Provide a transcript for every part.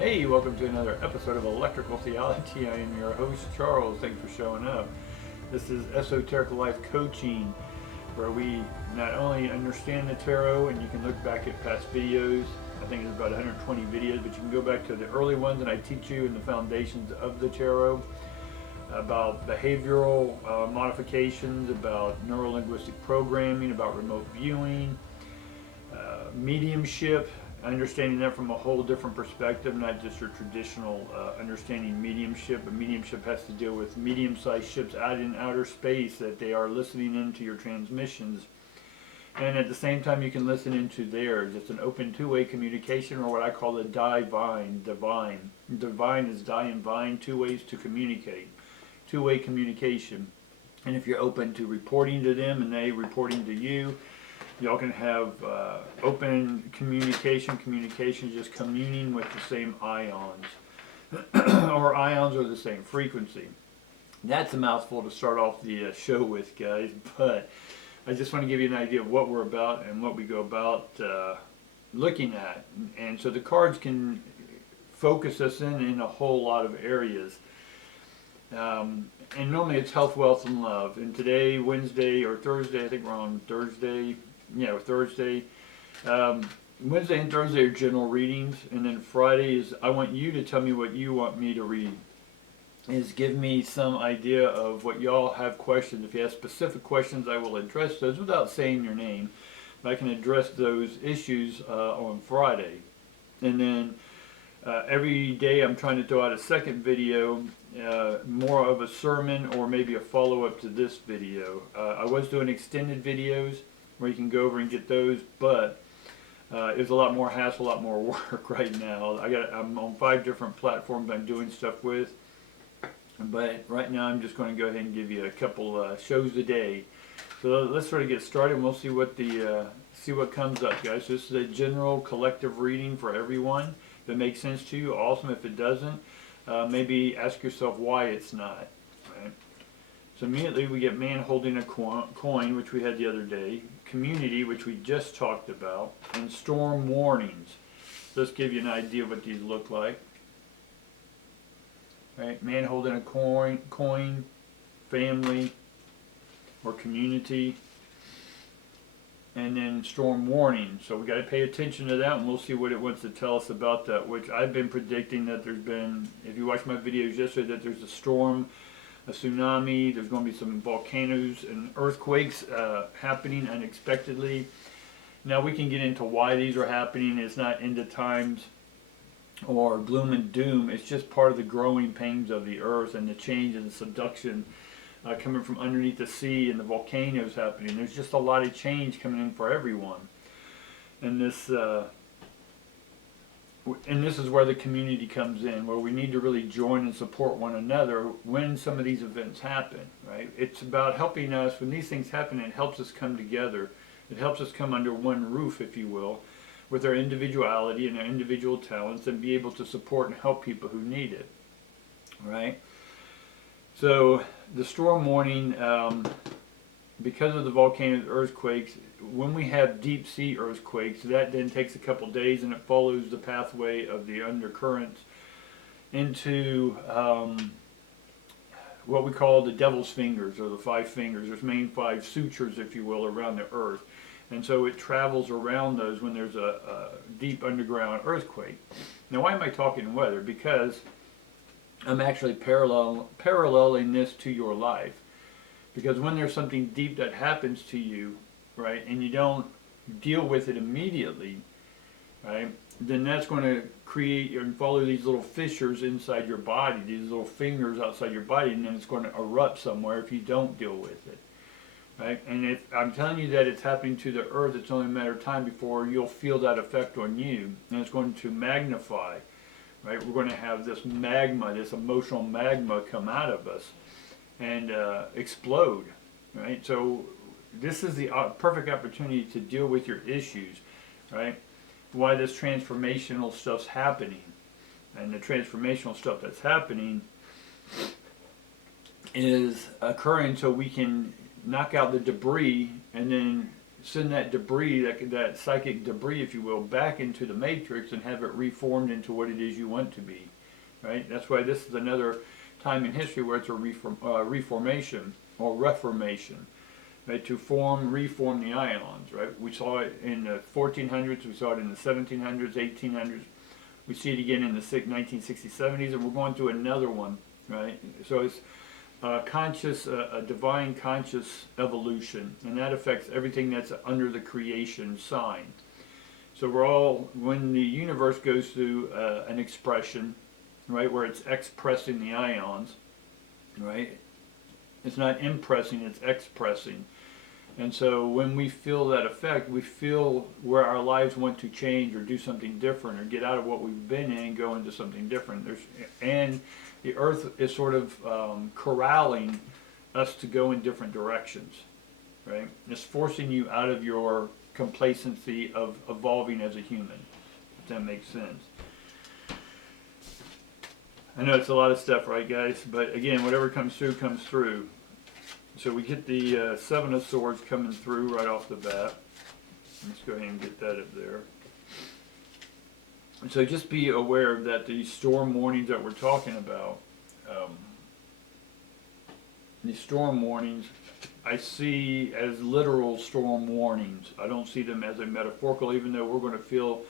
Hey, welcome to another episode of Electrical Theology. I am your host, Charles. Thanks for showing up. This is Esoteric Life Coaching, where we not only understand the tarot, and you can look back at past videos. I think it's about 120 videos, but you can go back to the early ones, and I teach you in the foundations of the tarot about behavioral modifications, about neuro-linguistic programming, about remote viewing, mediumship, understanding that from a whole different perspective, not just your traditional understanding mediumship, but mediumship has to deal with medium-sized ships out in outer space that they are listening into your transmissions. And at the same time, you can listen into theirs. It's an open two-way communication, or what I call the divine. Divine is die and vine, two ways to communicate. Two-way communication. And if you're open to reporting to them and they reporting to you, y'all can have open communication. Communication is just communing with the same ions. Or ions are the same frequency. That's a mouthful to start off the show with, guys. But I just want to give you an idea of what we're about and what we go about looking at. And so the cards can focus us in a whole lot of areas. And normally it's health, wealth, and love. And today, Wednesday or Thursday, I think we're on Thursday. Yeah, Thursday. Wednesday and Thursday are general readings, and then Friday is I want you to tell me what you want me to read. Is give me some idea of what y'all have questions. If you have specific questions, I will address those without saying your name. But I can address those issues on Friday. And then every day I'm trying to throw out a second video, more of a sermon or maybe a follow-up to this video. I was doing extended videos where you can go over and get those, but it's a lot more hassle, a lot more work right now. I'm on 5 different platforms I'm doing stuff with, but right now I'm just going to go ahead and give you a couple shows a day. So let's sort of get started, and we'll see what comes up, guys. So this is a general collective reading for everyone. If it makes sense to you, awesome. If it doesn't, maybe ask yourself why it's not. Right? So immediately we get man holding a coin, which we had the other day, community, which we just talked about, and storm warnings. Let's give you an idea of what these look like. Right? Man holding a coin, family, or community, and then storm warnings. So we got to pay attention to that, and we'll see what it wants to tell us about that, which I've been predicting that there's been, if you watched my videos yesterday, that there's a storm, a tsunami, there's going to be some volcanoes and earthquakes happening unexpectedly. Now we can get into why these are happening. It's not end of times or gloom and doom. It's just part of the growing pains of the earth and the change and the subduction coming from underneath the sea and the volcanoes happening. There's just a lot of change coming in for everyone. And this is where the community comes in, where we need to really join and support one another when some of these events happen, right? It's about helping us, when these things happen, it helps us come together. It helps us come under one roof, if you will, with our individuality and our individual talents, and be able to support and help people who need it, right? So the storm warning, because of the volcanoes, earthquakes, when we have deep sea earthquakes, that then takes a couple days, and it follows the pathway of the undercurrents into what we call the devil's fingers, or the 5 fingers. There's main 5 sutures, if you will, around the earth. And so it travels around those when there's a deep underground earthquake. Now, why am I talking weather? Because I'm actually paralleling this to your life. Because when there's something deep that happens to you, right, and you don't deal with it immediately, right, then that's going to create and follow these little fissures inside your body, these little fingers outside your body, and then it's going to erupt somewhere if you don't deal with it, right? And if I'm telling you that it's happening to the earth, it's only a matter of time before you'll feel that effect on you, and it's going to magnify, right? We're going to have this magma, this emotional magma come out of us and explode, right? So this is the perfect opportunity to deal with your issues, right? Why this transformational stuff's happening. And the transformational stuff that's happening is occurring so we can knock out the debris and then send that debris, that psychic debris, if you will, back into the matrix and have it reformed into what it is you want to be, right? That's why this is another time in history where it's a reformation or reformation, right? To reform the ions, right? We saw it in the 1400s, we saw it in the 1700s, 1800s. We see it again in the 1960s, 70s, and we're going through another one, right? So it's a divine conscious evolution, and that affects everything that's under the creation sign. So when the universe goes through an expression, right, where it's expressing the ions, right, it's not impressing, it's expressing. And so when we feel that effect, we feel where our lives want to change or do something different or get out of what we've been in and go into something different. And the earth is sort of corralling us to go in different directions, right? It's forcing you out of your complacency of evolving as a human, if that makes sense. I know it's a lot of stuff, right, guys? But again, whatever comes through, comes through. So we get the Seven of Swords coming through right off the bat. Let's go ahead and get that up there. So just be aware that these storm warnings that we're talking about, these storm warnings, I see as literal storm warnings. I don't see them as a metaphorical, even though we're going to feel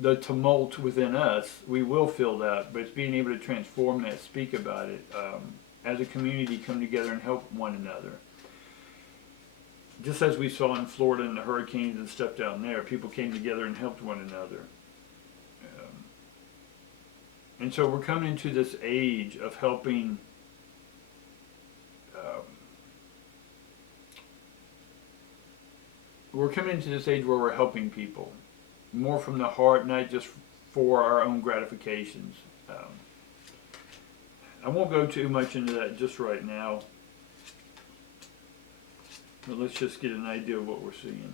the tumult within us. We will feel that, but it's being able to transform that, speak about it, as a community, come together and help one another. Just as we saw in Florida in the hurricanes and stuff down there, people came together and helped one another. And so we're coming into this age of helping we're coming into this age where we're helping people more from the heart, not just for our own gratifications. I won't go too much into that just right now, but let's just get an idea of what we're seeing.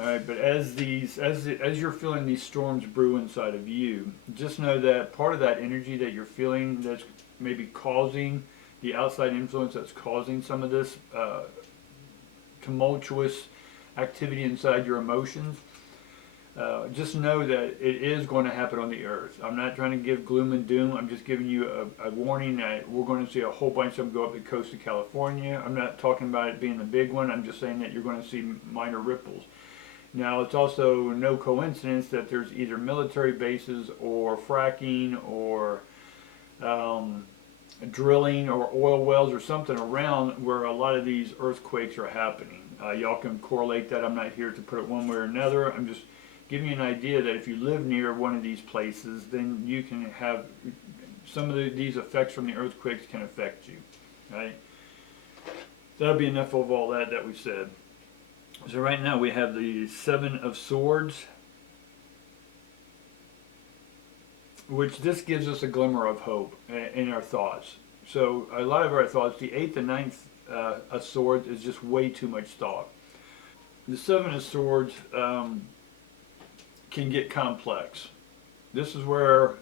All right, but as you're feeling these storms brew inside of you, just know that part of that energy that you're feeling that's maybe causing the outside influence that's causing some of this tumultuous activity inside your emotions, just know that it is going to happen on the earth. I'm not trying to give gloom and doom. I'm just giving you a warning that we're going to see a whole bunch of them go up the coast of California. I'm not talking about it being the big one. I'm just saying that you're going to see minor ripples. Now, it's also no coincidence that there's either military bases or fracking or drilling or oil wells or something around where a lot of these earthquakes are happening. Y'all can correlate that. I'm not here to put it one way or another. I'm just giving you an idea that if you live near one of these places, then you can have some of these effects from the earthquakes can affect you, right? That'll be enough of all that we said. So right now we have the Seven of Swords, which this gives us a glimmer of hope in our thoughts. So a lot of our thoughts, the Eighth and Ninth of Swords is just way too much thought. The Seven of Swords can get complex. This is where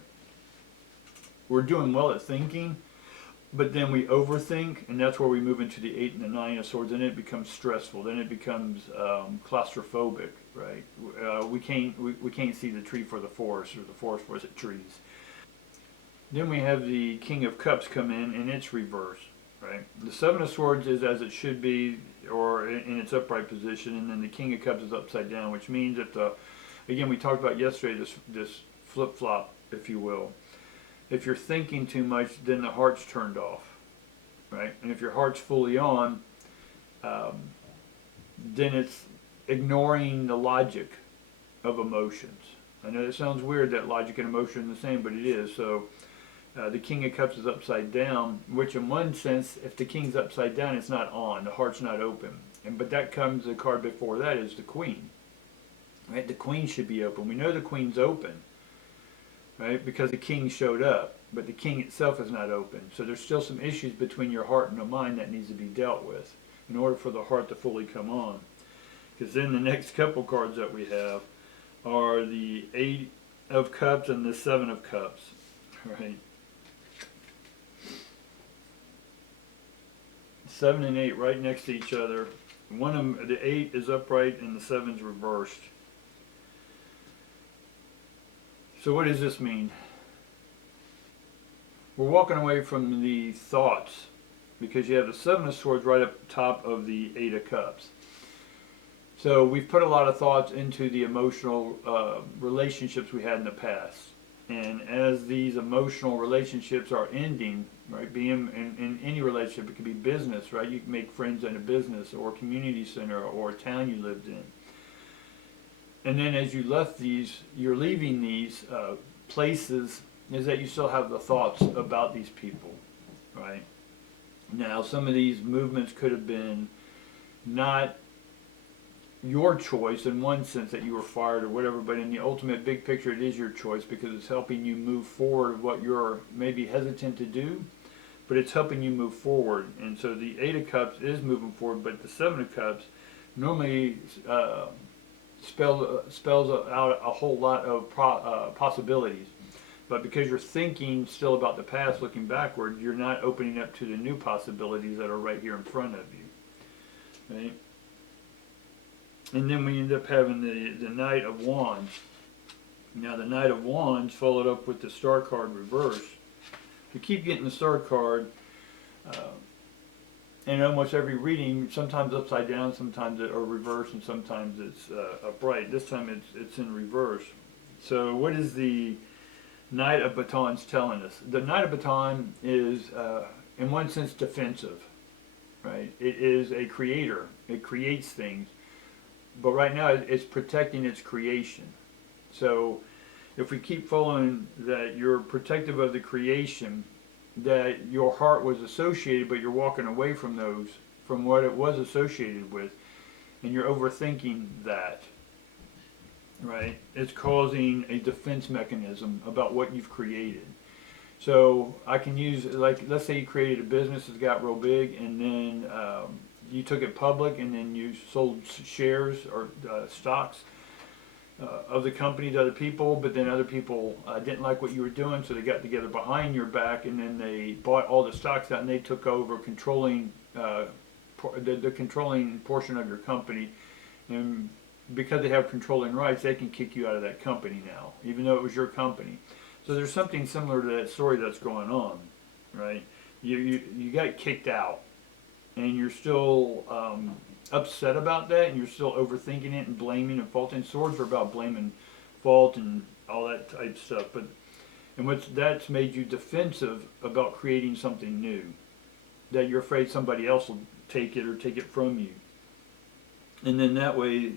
we're doing well at thinking, but then we overthink, and that's where we move into the Eight and the Nine of Swords, and it becomes stressful. Then it becomes claustrophobic, right? We can't see the tree for the forest, or the forest for the trees. Then we have the King of Cups come in, and it's reversed, right? The Seven of Swords is as it should be, or in its upright position, and then the King of Cups is upside down, which means that again, we talked about yesterday this flip-flop, if you will. If you're thinking too much, then the heart's turned off, right? And if your heart's fully on, then it's ignoring the logic of emotions. I know it sounds weird that logic and emotion are the same, but it is. So the King of Cups is upside down, which in one sense, if the King's upside down, it's not on. The heart's not open. But that comes, the card before that is the Queen. Right? The Queen should be open. We know the Queen's open, right? Because the King showed up, but the King itself is not open. So there's still some issues between your heart and the mind that needs to be dealt with in order for the heart to fully come on. Because then the next couple cards that we have are the Eight of Cups and the Seven of Cups, right? 7 and 8 right next to each other. One of them, the 8 is upright and the 7's reversed. So what does this mean? We're walking away from the thoughts because you have the 7 of Swords right up top of the 8 of Cups. So we've put a lot of thoughts into the emotional relationships we had in the past. And as these emotional relationships are ending, right, being in any relationship, it could be business, right? You can make friends in a business or a community center or a town you lived in. And then as you left these, you're leaving these places, is that you still have the thoughts about these people, right? Now, some of these movements could have been not your choice in one sense that you were fired or whatever, but in the ultimate big picture it is your choice because it's helping you move forward what you're maybe hesitant to do, but it's helping you move forward. And so the 8 of Cups is moving forward, but the 7 of Cups normally spells out a whole lot of possibilities. But because you're thinking still about the past, looking backward, you're not opening up to the new possibilities that are right here in front of you, right? And then we end up having the Knight of Wands. Now the Knight of Wands followed up with the Star card reversed. We keep getting the Star card in almost every reading, sometimes upside down, sometimes or reversed, and sometimes it's upright. This time it's in reverse. So what is the Knight of Batons telling us? The Knight of Baton is, in one sense, defensive, right? It is a creator. It creates things. But right now, it's protecting its creation. So if we keep following that you're protective of the creation, that your heart was associated, but you're walking away from those, from what it was associated with, and you're overthinking that, right? It's causing a defense mechanism about what you've created. So I can use, like, let's say you created a business that got real big, and then you took it public, and then you sold shares or stocks of the company to other people, but then other people didn't like what you were doing, so they got together behind your back, and then they bought all the stocks out, and they took over controlling the controlling portion of your company. And because they have controlling rights, they can kick you out of that company now, even though it was your company. So there's something similar to that story that's going on, right? You got kicked out, and you're still upset about that, and you're still overthinking it and blaming and faulting. Swords are about blaming, fault, and all that type stuff. That's made you defensive about creating something new, that you're afraid somebody else will take it or take it from you. And then that way,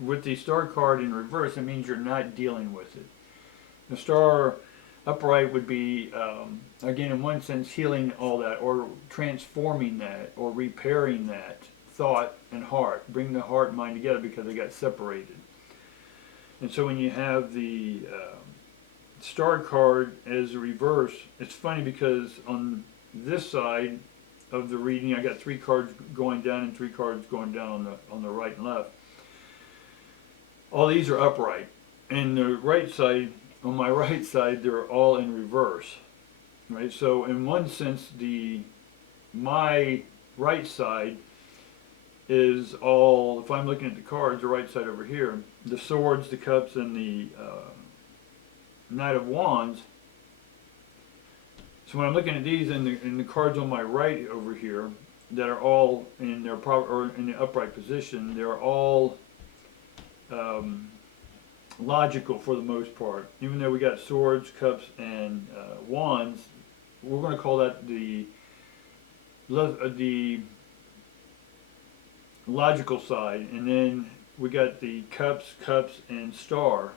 with the Star card in reverse, it means you're not dealing with it. The Star upright would be, again, in one sense, healing all that, or transforming that, or repairing that thought and heart. Bring the heart and mind together because they got separated. And so when you have the Star card as a reverse, it's funny because on this side of the reading, I got 3 cards going down and 3 cards going down on the right and left. All these are upright. And the right side, on my right side, they're all in reverse, right? So in one sense, my right side is all, if I'm looking at the cards, the right side over here, the Swords, the Cups, and the Knight of Wands. So when I'm looking at these and the cards on my right over here that are all in their or in the upright position, they're all logical for the most part. Even though we got Swords, Cups, and Wands, we're going to call that the logical side. And then we got the Cups, and Star,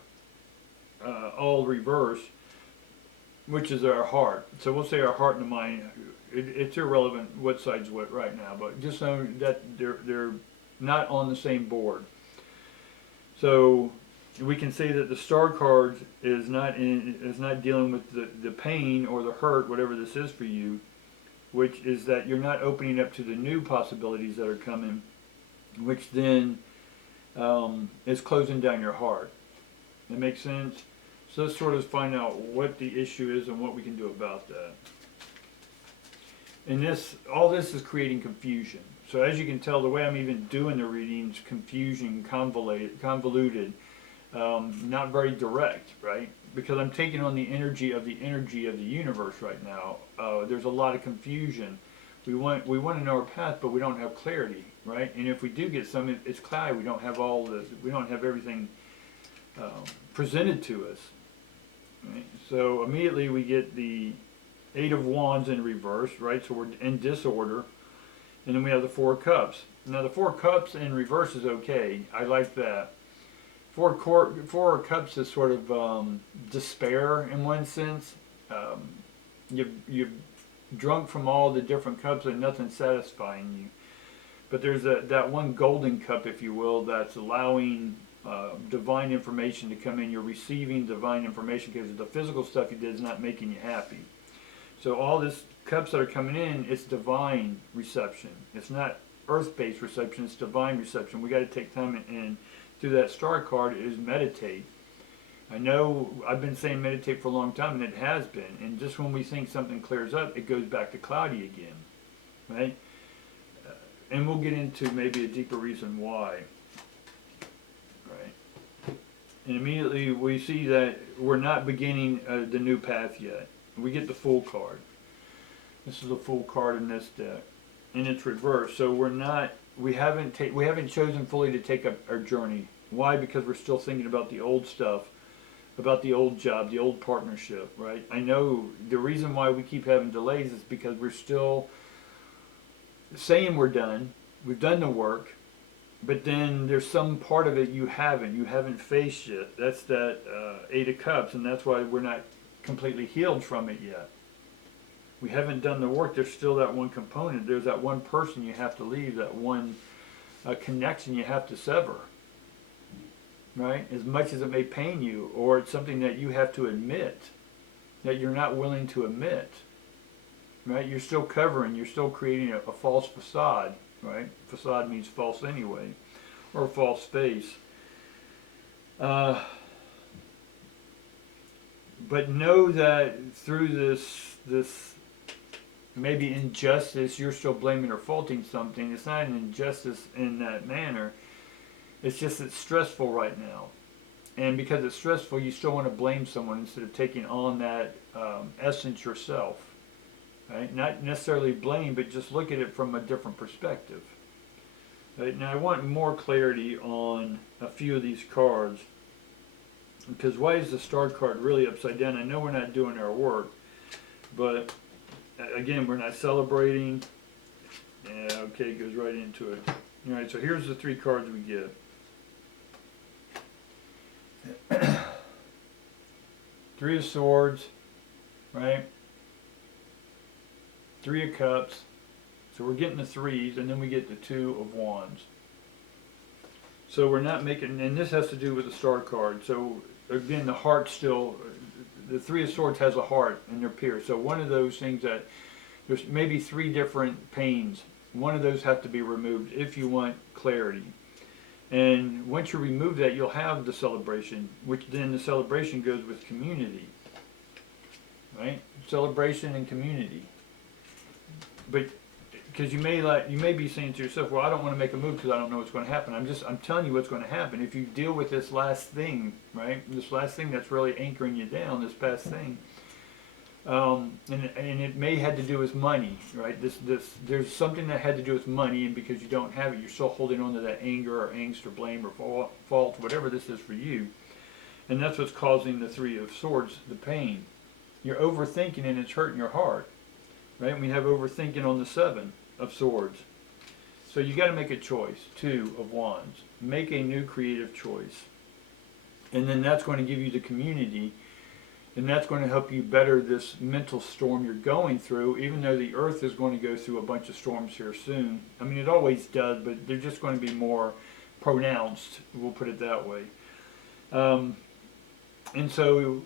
all reversed, which is our heart. So we'll say our heart and the mind. It's irrelevant what side's what right now, but just know that they're not on the same board. So we can say that the Star card is not dealing with the pain or the hurt, whatever this is for you, which is that you're not opening up to the new possibilities that are coming, which then is closing down your heart. That makes sense? So let's sort of find out what the issue is and what we can do about that. And all this is creating confusion. So as you can tell, the way I'm even doing the readings, confusion, convoluted, not very direct, right? Because I'm taking on the energy of the universe right now. There's a lot of confusion. We want to know our path, but we don't have clarity, right? And if we do get some, it's cloudy. We don't have we don't have everything presented to us. Right? So immediately we get the Eight of Wands in reverse, right? So we're in disorder. And then we have the Four of Cups. Now the Four of Cups in reverse is okay. I like that. Four of Cups is sort of despair in one sense. You've drunk from all the different cups and nothing's satisfying you. But there's that one golden cup, if you will, that's allowing divine information to come in. You're receiving divine information because the physical stuff you did is not making you happy. So all this cups that are coming in, it's divine reception. It's not earth-based reception, it's divine reception. We got to take time and through that star card is meditate. I know I've been saying meditate for a long time, and it has been. And just when we think something clears up, it goes back to cloudy again, right? And we'll get into maybe a deeper reason why, right? And immediately we see that we're not beginning the new path yet. We get the Fool card. This is a Fool card in this deck, and it's reversed. So we haven't chosen fully to take up our journey. Why? Because we're still thinking about the old stuff, about the old job, the old partnership, right? I know the reason why we keep having delays is because we're still saying we're done. We've done the work, but then there's some part of it you haven't faced yet. That's that Eight of Cups, and that's why we're not completely healed from it yet. We haven't done the work. There's still that one component. There's that one person you have to leave, that one connection you have to sever, right? As much as it may pain you, or it's something that you have to admit that you're not willing to admit, right? You're still covering, you're still creating a false facade, right? Facade means false anyway, or a false face. But know that through this maybe injustice, you're still blaming or faulting something. It's not an injustice in that manner. It's just it's stressful right now. And because it's stressful, you still want to blame someone instead of taking on that essence yourself. Right? Not necessarily blame, but just look at it from a different perspective. Right? Now I want more clarity on a few of these cards. Because why is the star card really upside down? I know we're not doing our work, but again, we're not celebrating. Yeah, okay, it goes right into it. All right, so here's the three cards we get. Three of Swords, right? Three of Cups. So we're getting the threes, and then we get the Two of Wands. So we're not making, and this has to do with the star card. So again, the heart still, the Three of Swords has a heart and they're pure. So one of those things that, there's maybe three different pains. One of those have to be removed if you want clarity. And once you remove that, you'll have the celebration, which then the celebration goes with community. Right? Celebration and community. But because you may be saying to yourself, well, I don't want to make a move because I don't know what's going to happen. I'm telling you what's going to happen. If you deal with this last thing, right? This last thing that's really anchoring you down, this past thing. And it may had to do with money, right? There's something that had to do with money, and because you don't have it, you're still holding on to that anger or angst or blame or fault, whatever this is for you. And that's what's causing the Three of Swords, the pain. You're overthinking and it's hurting your heart, right? And we have overthinking on the Seven of Swords. So you got to make a choice. Two of Wands. Make a new creative choice. And then that's going to give you the community, and that's going to help you better this mental storm you're going through, even though the earth is going to go through a bunch of storms here soon. I mean, it always does, but they're just going to be more pronounced, we'll put it that way. And so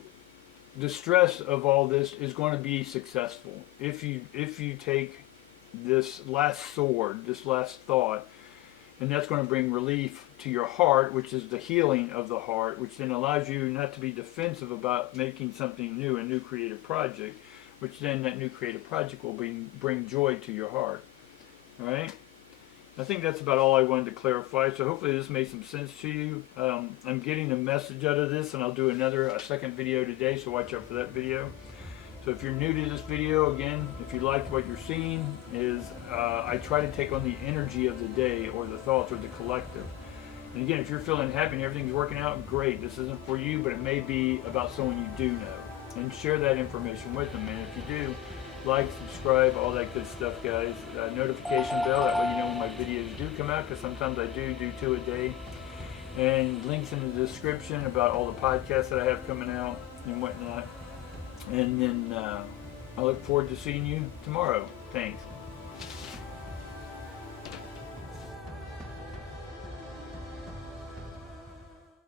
the stress of all this is going to be successful. If you take this last sword, this last thought, and that's going to bring relief to your heart, which is the healing of the heart, which then allows you not to be defensive about making something new, a new creative project, which then that new creative project will bring joy to your heart. All right? I think that's about all I wanted to clarify. So hopefully this made some sense to you. I'm getting a message out of this, and I'll do a second video today, so watch out for that video. So if you're new to this video, again, if you liked what you're seeing, I try to take on the energy of the day, or the thoughts, or the collective. And again, if you're feeling happy and everything's working out, great. This isn't for you, but it may be about someone you do know. And share that information with them. And if you do, like, subscribe, all that good stuff, guys. Notification bell, that way you know when my videos do come out, because sometimes I do 2 a day. And links in the description about all the podcasts that I have coming out and whatnot. And then I look forward to seeing you tomorrow. Thanks.